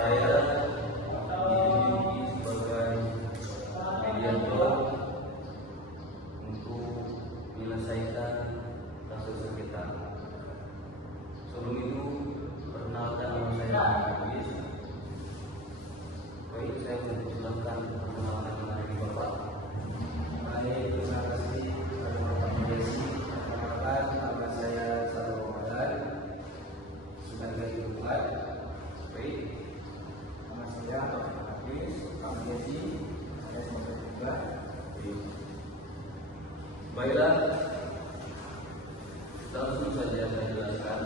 saya dimiliki sebagai mediator untuk menyelesaikan kasus sengketa. Sebelum itu, perkenalkan nama saya Hafiz. Baik, saya mempersilahkan perkenalkan dari Bapak. Baik, terima kasih kepada Bapak Mediasi. Perkenalkan, nama saya Satu Ramadan sebagai Tuhan. Baik, Nama saya Bapak Hafiz, Bapak Mediasi. Saya sebagai juga. baiklah, langsung saja saya jelaskan.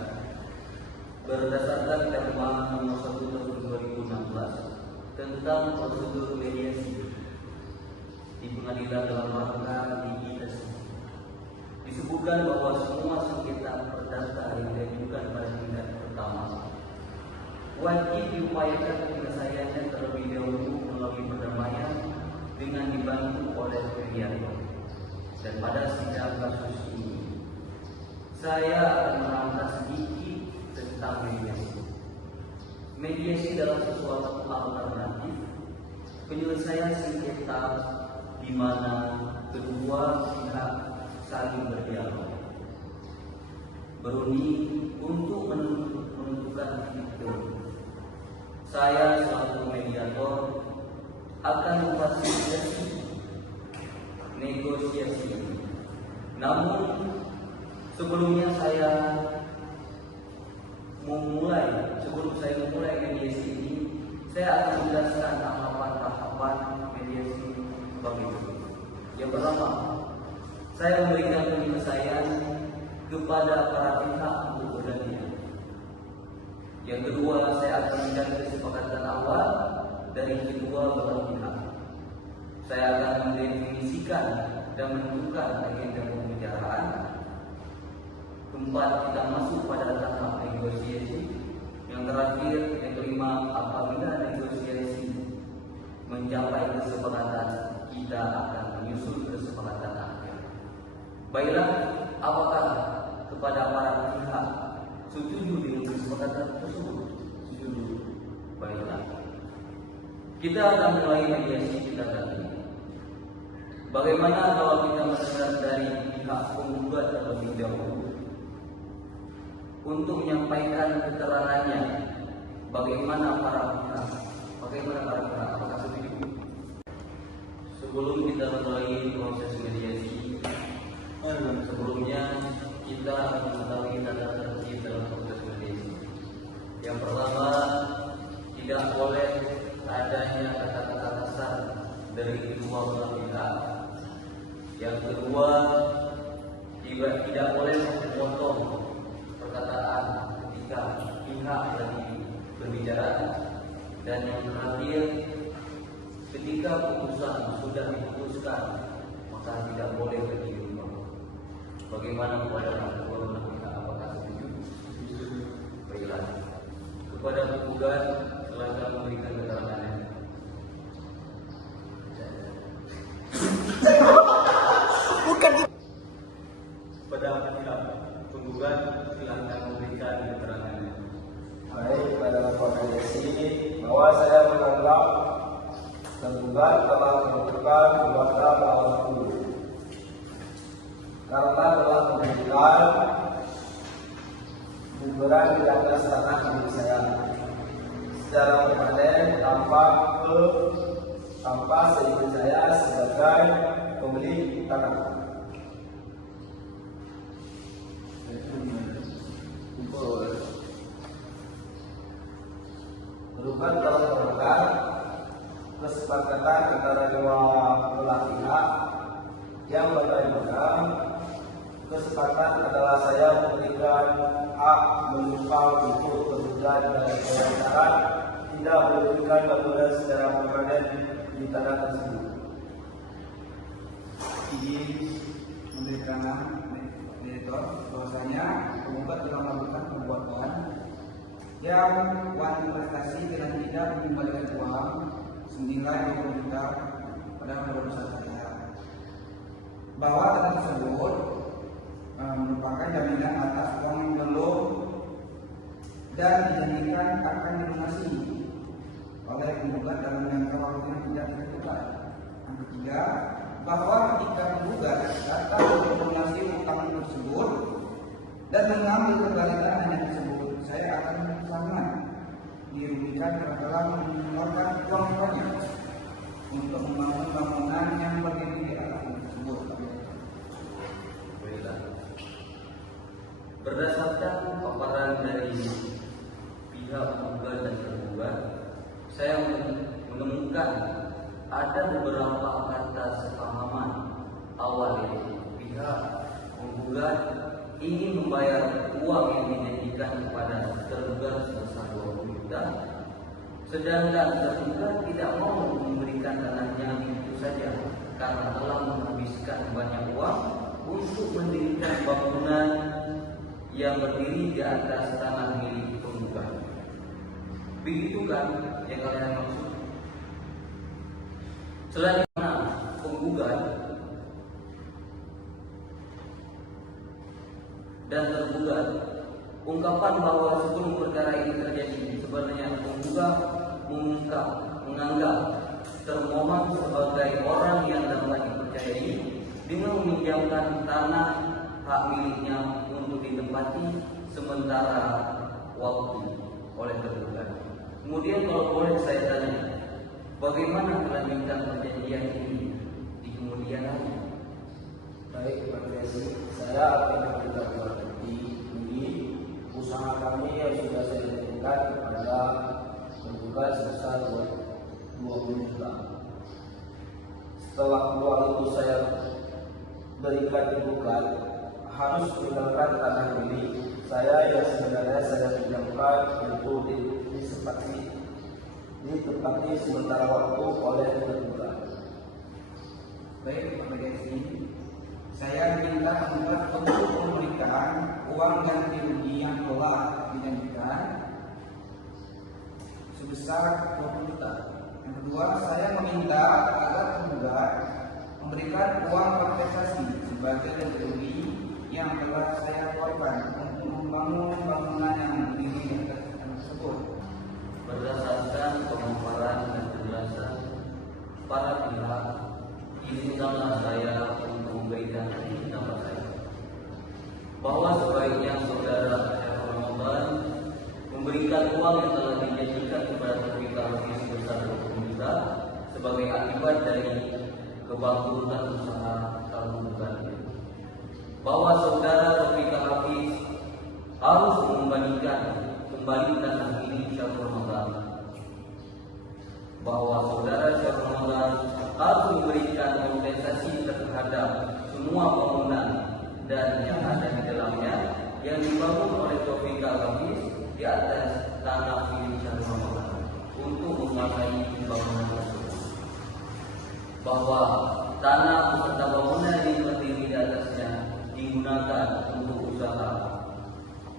Berdasarkan Perma Nomor 1 Tahun 2016 tentang prosedur mediasi di pengadilan dalam rangka litigasi, disebutkan bahwa semua sengketa perdata yang diajukan pada tingkat pertama wajib diupayakan penyelesaiannya terlebih dahulu melalui perdamaian dengan dibantu oleh mediator. Dan pada sidang kasus ini, saya akan merangkas sedikit tentang mediasi. Mediasi adalah sesuatu alternatif penyelesaian sengketa di mana kedua pihak saling berdialog, berunding untuk menentukan titik. Saya selaku mediator akan memfasilitasi negosiasi ini. Namun sebelum saya memulai mediasi ini, saya akan menjelaskan tahapan-tahapan mediasi sebagai berikut. Yang pertama, saya memberikan penyelesaian kepada para pihak untuk bergantian. Yang kedua, saya akan mencari kesepakatan awal dari kedua belah pihak. Saya akan mendefinisikan dan menentukan agenda pembicaraan. Keempat, kita masuk pada tahap negosiasi. Yang terakhir, yang kelima, apabila negosiasi mencapai kesepakatan, kita akan menyusun kesepakatan akhir. Baiklah, apakah kepada para pihak setuju dengan kesepakatan tersebut? Setuju. Baiklah, kita akan mulai mediasi kita kali ini. Bagaimana kalau kita mendengar dari pihak penggugat terlebih dahulu untuk menyampaikan keterangannya? Bagaimana para pihak? Apakah setuju? Sebelum kita mulai proses mediasi, sebelumnya kita mengetahui tata tertib dalam proses mediasi. Yang pertama, tidak boleh adanya kata-kata kasar dari kedua belah pihak. Yang kedua, tidak boleh memotong perkataan ketika pihak lagi berbicara. Dan yang terakhir, ketika putusan sudah diputuskan, maka tidak boleh berdialog. Bagaimana kepada kedua belah pihak? Apakah setuju? Baiklah, kepada penggugat silakan memberikan keterangannya. Pada pihak penggugat silakan memberikan keterangannya. Baik, pada Bapak Mediasi, bahwa saya menganggap tergugat telah melakukan perbuatan melawan hukum karena telah memberikan guguran di atas tanah milik saya secara permanen tanpa seizin saya sebagai pemilik tanah. Tergugat telah melanggar kesepakatan antara dua belah pihak yang bagaimana kesepakatan adalah saya memberikan hak menumpang untuk tergugat dan dengan syarat tidak memberikan bangunan secara permanen di tanah tersebut. Izin memberikan mediator bahwasanya penggugat telah melakukan perbuatan yang kuantifikasi dengan tidak mengembalikan uang senilai 20 juta pada kedua saya, bahwa data tersebut merupakan jaminan atas uang yang belum dan dijanjikan akan dilunasi dan mengambil kembali tanahnya tersebut, saya akan sangat dirugikan karena telah mengeluarkan uang-uangnya untuk membangun bangunan yang berdiri di atas tersebut. Baiklah. Berdasarkan paparan dari pihak penggugat dan tergugat, saya menemukan ada beberapa kata sepahaman awal dari pihak penggugat ingin membayar uang yang dijanjikan kepada tergugat sebesar 20 juta, sedangkan tergugat tidak mau memberikan tanahnya itu saja karena telah menghabiskan banyak uang untuk mendirikan bangunan yang berdiri di atas tanah milik penggugat. Begitu kan yang kalian maksud? Selanjutnya penggugat dan tergugat ungkapan bahwa sebelum perkara ini terjadi sebenarnya penggugat menganggap termohon sebagai orang yang dapat dipercayai dengan meminjamkan tanah hak miliknya untuk ditempati sementara waktu oleh tergugat. Kemudian kalau boleh saya tanya, bagaimana kelanjutan perjanjian ini di kemudian hari? Baik, Pak Desi, saya akan menceritakan ini usaha kami yang sudah saya berikan kepada penggugat sebesar 20 juta. Setelah uang itu saya berikan penggugat, harus meninggalkan tanah milik saya yang sebenarnya saya pinjamkan untuk ditempati sementara waktu oleh tergugat. Baik, Pak Desi, saya minta penggugat untuk memberikan uang yang dirugi yang telah dijanjikan sebesar 20 juta. Yang kedua, saya meminta agar penggugat memberikan uang kompensasi sebagai ganti rugi yang telah saya keluarkan untuk membangun bangunan yang berdiri di atas tanah tersebut. Berdasarkan pemaparan dan penjelasan para pihak, izinkanlah saya untuk memberikan pendapat saya bahwa sebaiknya saudara Syahrul Ramadan memberikan uang yang telah dijanjikan kepada terpikir lebih sebesar 20 juta sebagai akibat dari kebangkrutan usaha tergugat. Bahwa saudara terpikir Hafiz harus mengembalikan kembali tanah milik Syahrul Ramadan. Bahwa saudara Syahrul Ramadan harus memberikan kompensasi terhadap semua bangunan dan yang ada di dalamnya yang dibangun oleh Taufik Al-Hafiz di atas tanah milik Syahrul Ramadan untuk menguasai bangunan tersebut. Bahwa tanah beserta bangunan yang berdiri di atasnya digunakan untuk usaha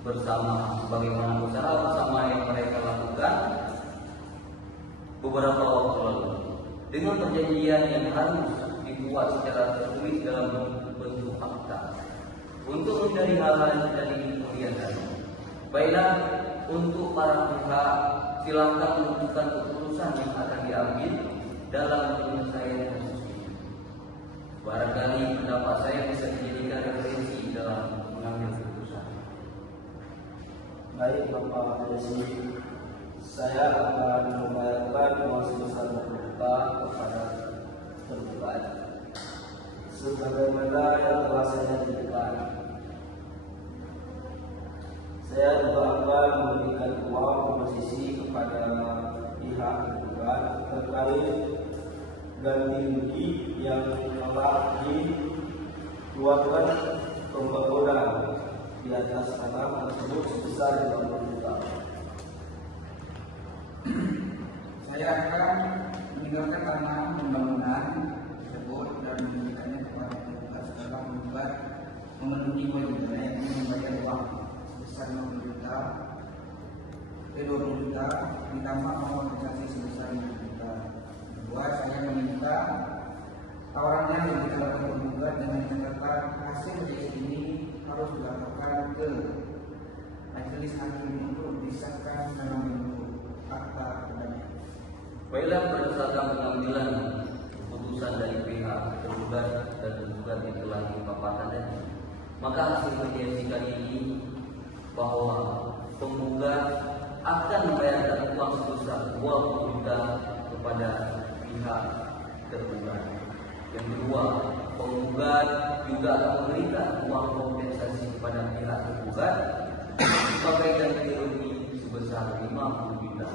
bersama, sebagaimana usaha bersama yang mereka lakukan beberapa waktu lalu, dengan perjanjian yang harus dibuat secara tertulis dalam bentuk akta untuk menghindari hal-hal yang terjadi di kemudian hari. Baiklah, untuk para pihak silakan menentukan keputusan yang akan diambil dalam penyelesaian kasus ini. Barangkali pendapat saya bisa dijadikan referensi dalam mengambil keputusan. Baik, Bapak Desi, saya akan membayarkan uang sebesar 20 juta kepada tergugat sebagaimana yang telah saya berikan. Saya juga akan memberikan uang komposisi kepada pihak tergugat terkait ganti rugi yang telah dikeluarkan pembangunan di atas tanah tersebut sebesar 20 juta. Saya akan meninggalkan tanah pembangunan tersebut dan memberikannya kepada penggugat setelah penggugat memenuhi kewajibannya yang membayar uang sebesar 50 juta, 20 juta ditambah kompensasi sebesar 50 juta. Kedua, saya meminta tawarannya yang ditawarkan penggugat dengan catatan hasil proyek ini harus dilaporkan ke majelis hakim untuk disahkan dalam bentuk akta kepadanya. Baiklah, berdasarkan pengambilan keputusan dari pihak tergugat dan tergugat yang telah dipaparkan tadi, maka hasil mediasi kali ini bahwa penggugat akan membayarkan uang sebesar 20 juta kepada pihak tergugat. Yang kedua, penggugat juga akan memberikan uang kompensasi kepada pihak tergugat sebagai ganti rugi sebesar 50 juta.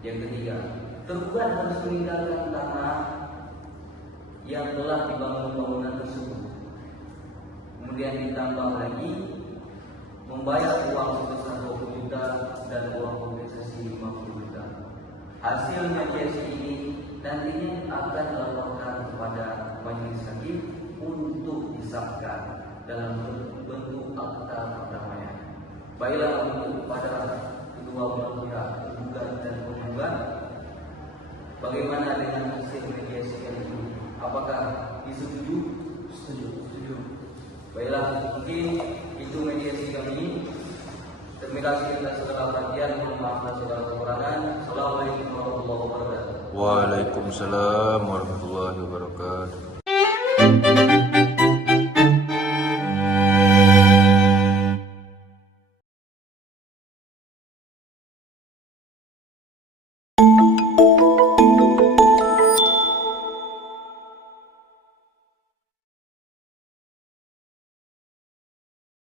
Yang ketiga, tergugat harus meninggalkan tanah yang telah dibangun bangunan tersebut. Kemudian ditambah lagi membayar uang sebesar 20 juta dan uang kompensasi 50 juta. Hasil mediasi ini nantinya akan dilaporkan kepada majelis hakim untuk disahkan dalam bentuk akta perdamaian. Baiklah untuk pada kedua belah pihak tergugat dan penggugat, bagaimana dengan hasil mediasi kali ini? Apakah disetujui? Setuju. Baiklah, mungkin itu mediasi kami. Terima kasih atas segala perhatian, mohon maaf atas segala kekurangan. Assalamualaikum warahmatullahi wabarakatuh. Waalaikumsalam warahmatullahi wabarakatuh.